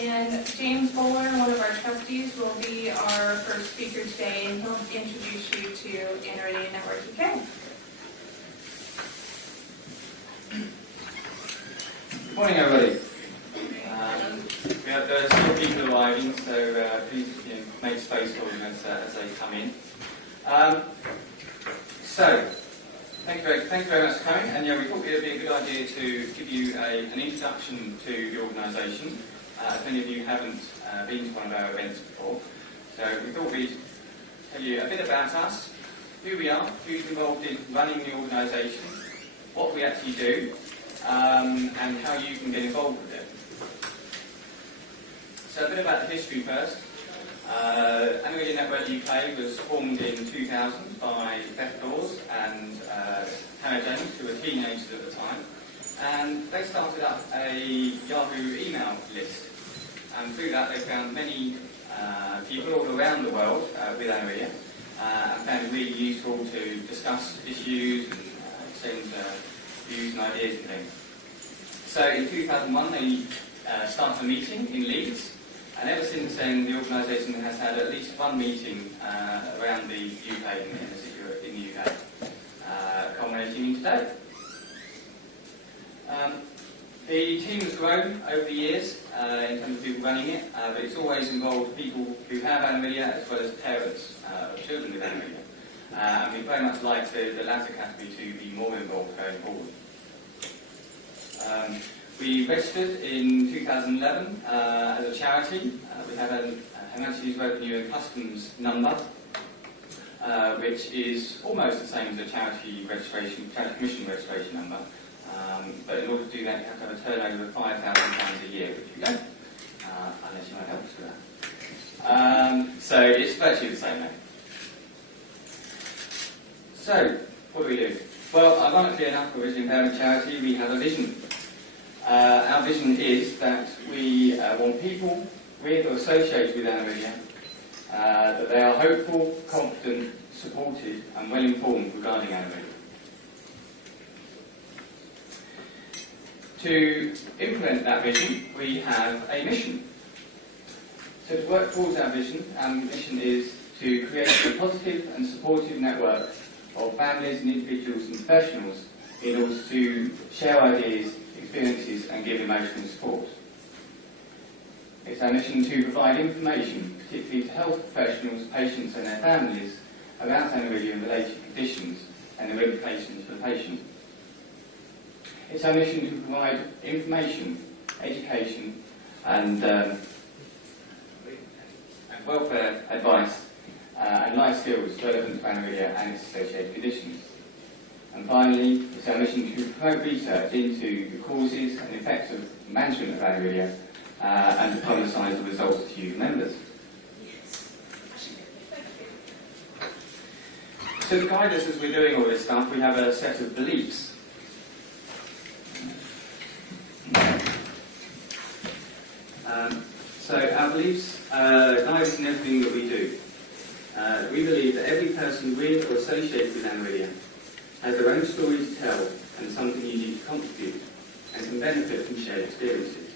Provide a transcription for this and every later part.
And James Bowler, one of our trustees, will be our first speaker today, and he'll introduce you to Aniridia Network UK. Good morning, everybody. We have still people arriving, so please make space for them as they come in. So, thank you very much for coming. And yeah, we thought it would be a good idea to give you an introduction to the organisation. As many of you haven't been to one of our events before, so we thought we'd tell you a bit about us, who we are, who's involved in running the organisation, what we actually do, and how you can get involved with it. So a bit about the history first. Aniridia Network UK was formed in 2000 by Beth Dawes and Hannah James, who were teenagers at the time, and they started up a Yahoo email list. And through that they found many people all around the world with Aniridia, and found it really useful to discuss issues and exchange views and ideas and things. So in 2001 they started a meeting in Leeds, and ever since then the organisation has had at least one meeting around the UK, in the UK, culminating in today. The team has grown over the years in terms of people running it, but it's always involved people who have Aniridia as well as parents of children with Aniridia. And we'd very much like the latter category to be more involved going forward. We registered in 2011 as a charity. We have a Humanities Revenue and Customs number, which is almost the same as a charity commission registration number. But in order to do that, you have to have a turnover of £5,000 a year, which you don't, unless you might help us with that. So it's virtually the same now. So, what do we do? Well, ironically enough, for a visually impairment charity, we have a vision. Our vision is that we want people with or associated with Aniridia that they are hopeful, confident, supported and well informed regarding Aniridia. To implement that vision, we have a mission. So to work towards our vision, our mission is to create a positive and supportive network of families and individuals and professionals in order to share ideas, experiences and give emotional support. It's our mission to provide information, particularly to health professionals, patients and their families, about Aniridia and related conditions and their implications for the patient. It's our mission to provide information, education and welfare advice and life skills relevant to Aniridia and its associated conditions. And finally, it's our mission to promote research into the causes and effects of management of Aniridia and to publicise the results to you members. So to guide us as we're doing all this stuff, we have a set of beliefs. So our beliefs guide us in everything that we do. We believe that every person with or associated with Aniridia has their own story to tell and something unique to contribute and can benefit from shared experiences.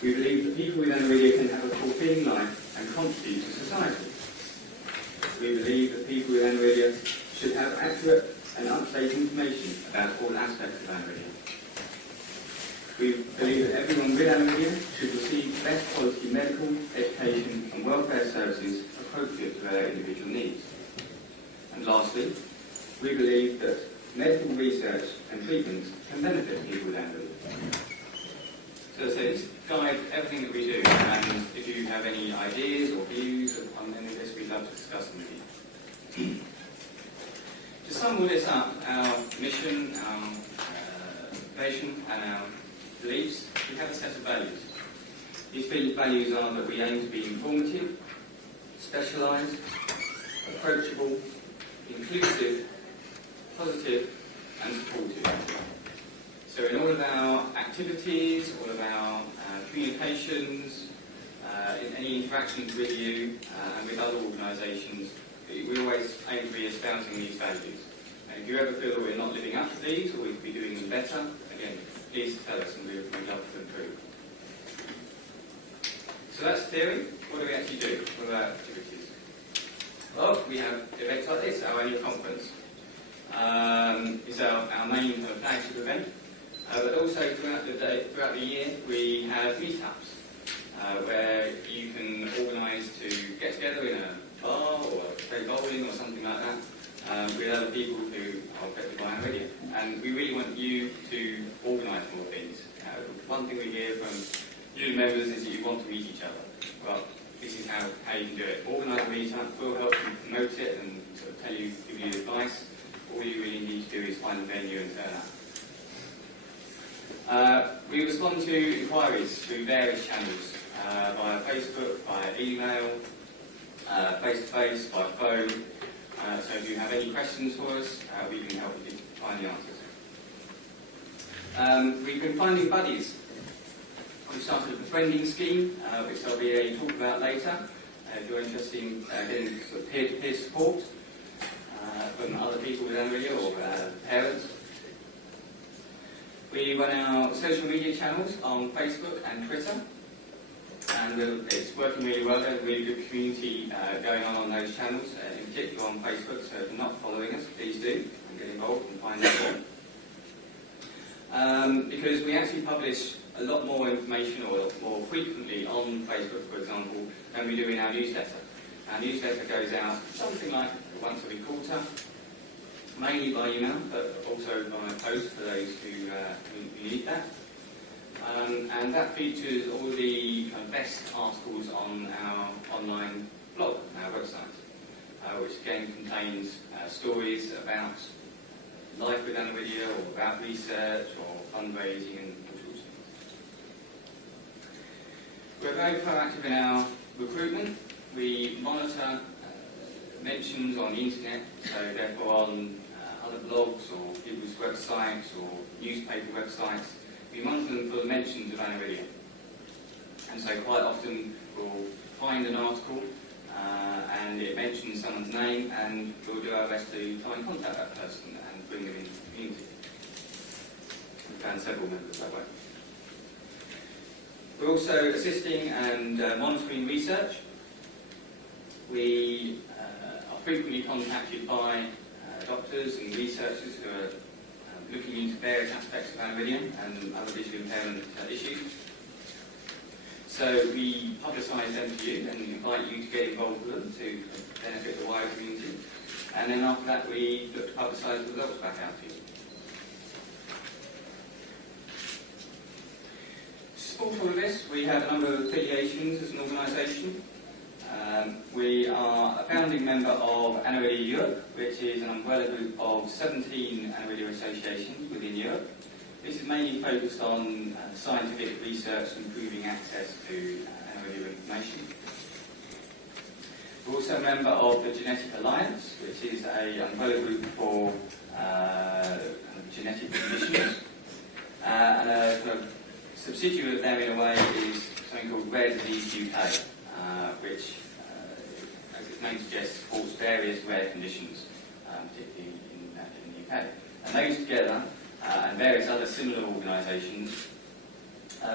We believe that people with Aniridia can have a fulfilling life and contribute to society. We believe that people with Aniridia should have accurate and up-to-date information about all aspects of Aniridia. We believe that everyone with Aniridia should receive best quality medical, education and welfare services appropriate to their individual needs. And lastly, we believe that medical research and treatments can benefit people with Aniridia. So as I said, this guides everything that we do, and if you have any ideas or views on any of this, we'd love to discuss them with you. To sum all this up, our mission, our vision and our beliefs, we have a set of values. These values are that we aim to be informative, specialised, approachable, inclusive, positive and supportive. So in all of our activities, all of our communications, in any interactions with you and with other organisations, we always aim to be espousing these values. And if you ever feel that we're not living up to these or we could be doing them better, again, please tell us and we'd love to improve. So that's theory. What do we actually do? What are our activities? Well, we have events like this, our annual conference. It's our main kind of flagship event. But also throughout the year, we have meetups where you can organise to get together in a bar or play bowling or something like that with other people who are affected by Aniridia. And we really want you to organise more things. One thing we hear from you members is that you want to meet each other. Well, this is how you can do it. Organise a meetup, we'll help you promote it and sort of give you advice. All you really need to do is find a venue and turn up. We respond to inquiries through various channels, via Facebook, via email, face-to-face, by phone. So if you have any questions for us, we can help you find the answers. We've been finding buddies. We started a befriending scheme, which there'll be a talk about later. If you're interested in getting sort of peer-to-peer support from other people with Aniridia or parents. We run our social media channels on Facebook and Twitter, and it's working really well. There's a really good community going on those channels, in particular on Facebook, so if you're not following us, please do, and get involved and find out more. Because we actually publish a lot more information or more frequently on Facebook, for example, than we do in our newsletter. Our newsletter goes out something like once every quarter, mainly by email, but also by post for those who need that. And that features all the kind of best articles on our online blog, our website, which again contains stories about life with Aniridia, or about research, or fundraising, and all sorts of things. We're very proactive in our recruitment. We monitor mentions on the internet, so therefore on other blogs or people's websites or newspaper websites. We monitor them for mentions of Aniridia. And so quite often we'll find an article and it mentions someone's name, and we'll do our best to try and contact that person and bring them into the community. We've found several members that way. We're also assisting and monitoring research. We are frequently contacted by doctors and researchers who are looking into various aspects of Aniridia and other visual impairment issues. So we publicise them to you and invite you to get involved with them to benefit the wider community. And then after that we look to publicise the results back out to you. To support all of this, we have a number of affiliations as an organisation. We are a founding member of Aniridia Europe, which is an umbrella group of 17 Aniridia associations within Europe. This is mainly focused on scientific research and improving access to Aniridia information. We're also a member of the Genetic Alliance, which is an umbrella group for genetic conditions. And a subsidiary of them, in a way, is something called Rare Disease UK, which, as its name suggests, supports various rare conditions, particularly in the UK. And those together, and various other similar organisations,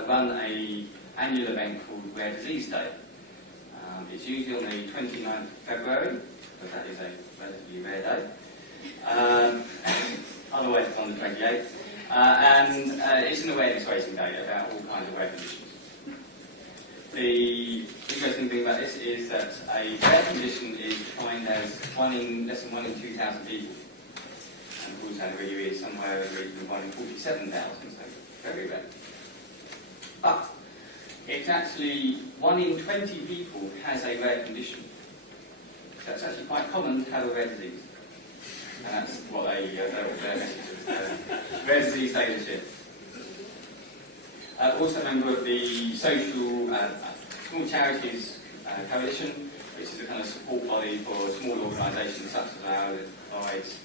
run an annual event called Rare Disease Day. It's usually on the 29th of February, but that is a relatively rare day. Otherwise it's on the 28th. And it's an awareness raising day about all kinds of rare conditions. The interesting thing about this is that a rare condition is defined as less than 1 in 2,000 people. And of course, Aniridia is somewhere in the region of 1 in 47,000, so very rare. But it's actually 1 in 20 people has a rare condition. So it's actually quite common to have a rare disease. And that's what their message is. Rare Disease Day this year. Also a member of the Social Small Charities Coalition, which is a kind of support body for small organisations such as ours that provides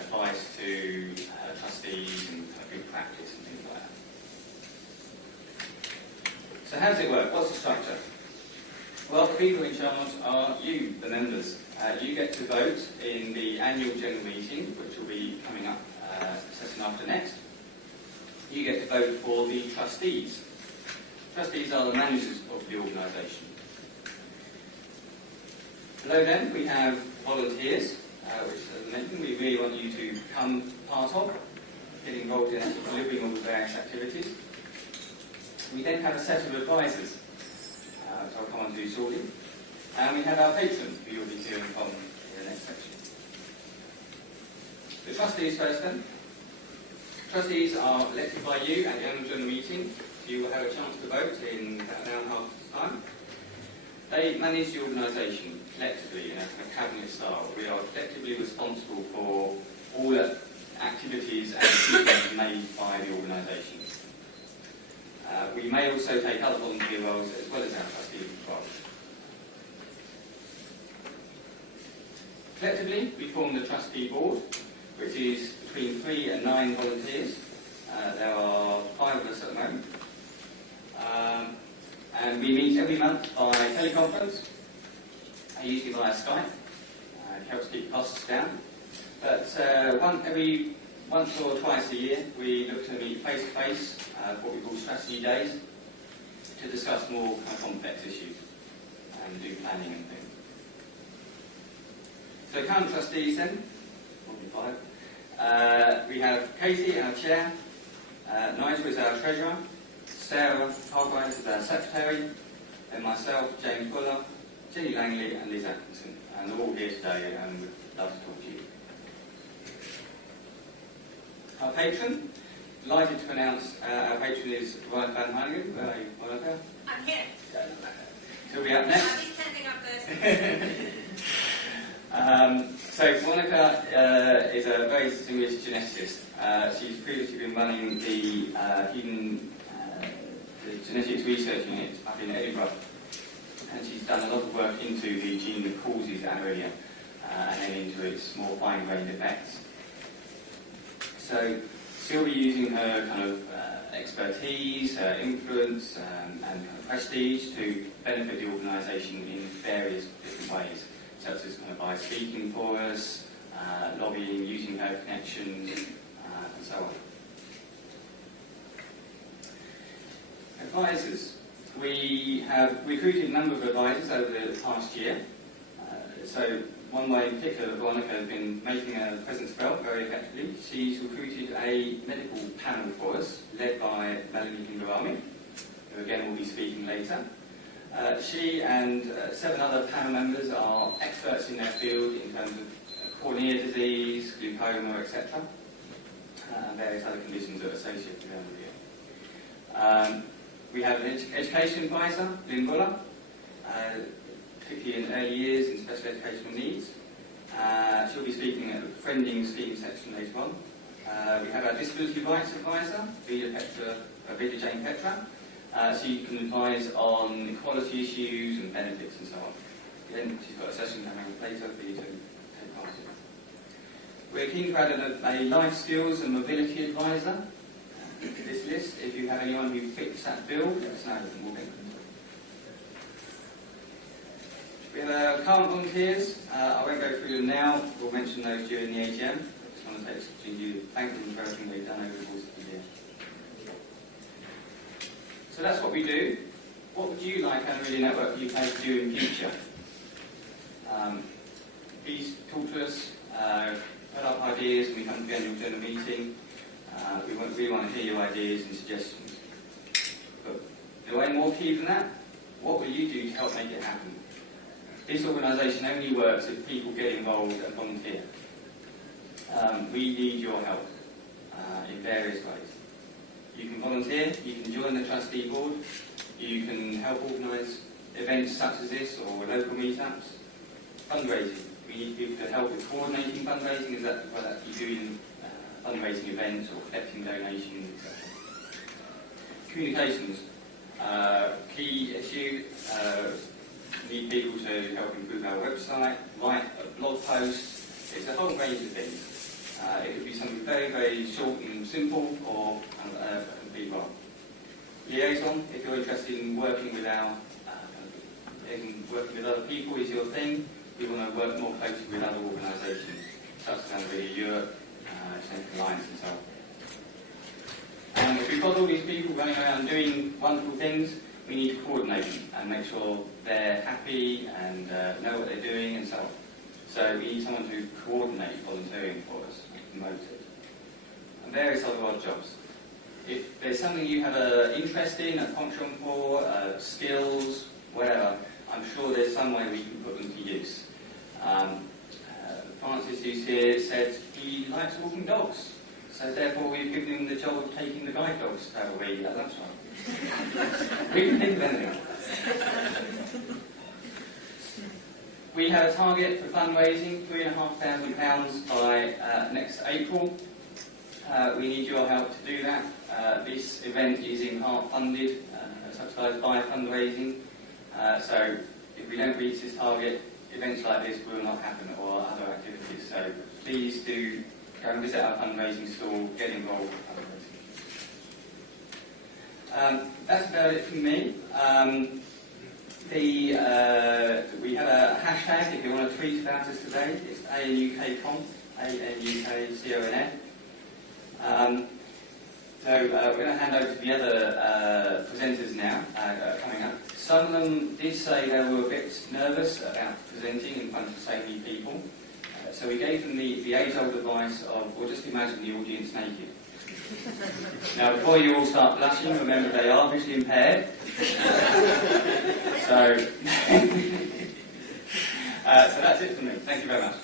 advice to trustees and good practice and things like that. So how does it work? What's the structure? Well, the people in charge are you, the members. You get to vote in the annual general meeting, which will be coming up session after next. You get to vote for the trustees. Trustees are the managers of the organisation. Below them we have volunteers, which, as I mentioned, we really want you to become part of, get involved in delivering all the various activities. We then have a set of advisors, which I'll come on to shortly. And we have our patrons, who you'll be hearing from in the next section. The trustees first then. Trustees are elected by you at the annual general meeting. You will have a chance to vote in about an hour and a half's time. They manage the organisation collectively in a cabinet style. We are collectively responsible for all activities and decisions made by the organisation. We may also take other volunteer roles as well as our trustee roles. Collectively, we form the Trustee Board, which is between 3 and 9 volunteers. There are 5 of us at the moment. And we meet every month by teleconference, usually via Skype. It helps keep costs down. But once or twice a year, we look to meet face-to-face for what we call strategy days to discuss more kind of complex issues and do planning and things. So current trustees then, 45. We have Katie, our chair, Nigel is our treasurer, Sarah Hargrave is our secretary, and myself, James Buller, Jenny Langley and Liz Atkinson. And they're all here today and would love to talk to you. Our patron, delighted to announce our patron is Veronica Van Heinigen. Where are you, Veronica? I'm here. She'll be up next. I'll be standing up first. So Veronica is a very distinguished geneticist. She's previously been running the genetics research unit up in Edinburgh, and she's done a lot of work into the gene that causes Aniridia and then into its more fine-grained effects. So she'll be using her kind of expertise, her influence and kind of prestige to benefit the organisation in various different ways, such as kind of by speaking for us, lobbying, using her connections, and so on. Advisors. We have recruited a number of advisors over the past year. So one way in particular that Veronica has been making a presence felt very effectively. She's recruited a medical panel for us, led by Melanie Kingarami, who again will be speaking later. She and 7 other panel members are experts in their field in terms of cornea disease, glaucoma, etc., and various other conditions that are associated with Aniridia. We have an education advisor, Lynn Buller, particularly in early years and special educational needs. She'll be speaking at the Friending Scheme section later on. We have our disability rights advisor, Vida Jane Petra. She can advise on equality issues and benefits and so on. Again, she's got a session coming up later for you to take part in. We're keen to add a life skills and mobility advisor to this list. If you have anyone who fits that bill, let us know and we'll get them. We have our current volunteers. I won't go through them now. We'll mention those during the AGM. I just want to take this opportunity to thank them for everything they've done over the course of the year. So that's what we do. What would you like Aniridia Network UK to do in future? Please talk to us, put up ideas when we come to the annual general meeting. We really want to hear your ideas and suggestions. But the way more key than that, what will you do to help make it happen? This organisation only works if people get involved and volunteer. We need your help in various ways. You can volunteer, you can join the Trustee Board, you can help organise events such as this or local meetups. Fundraising. We need people to help with coordinating fundraising, is that whether that's doing fundraising events or collecting donations, etc. Communications. Key issue. Need people to help improve our website, write a blog post. It's a whole range of things. It could be something very, very short and simple, or a complete role. Liaison, if you're interested in working with working with other people is your thing. We want to work more closely with other organisations, such as Aniridia Europe, Central Alliance and so on. And we've got all these people running around doing wonderful things. We need to coordinate them and make sure they're happy and know what they're doing and so on. So we need someone to coordinate volunteering for us and promote it. And various other odd jobs. If there's something you have an interest in, a penchant for, skills, whatever, I'm sure there's some way we can put them to use. Francis, who's here, said he likes walking dogs. So therefore we've given him the job of taking the guide dogs to have a wee at lunchtime. We can think of anything else. We have a target for fundraising, £3,500 by next April. We need your help to do that. This event is in part funded, subsidised by fundraising. So if we don't reach this target, events like this will not happen, or other activities. So please do go and visit our fundraising stall, get involved with fundraising. That's about it from me. We have a hashtag if you want to tweet about us today. It's ANUKConf, ANUKCONF. So we're going to hand over to the other presenters now coming up. Some of them did say they were a bit nervous about presenting in front of so many people. So we gave them the age-old advice of, well, just imagine the audience naked. Now, before you all start blushing, remember they are visually impaired. So, so that's it from me. Thank you very much.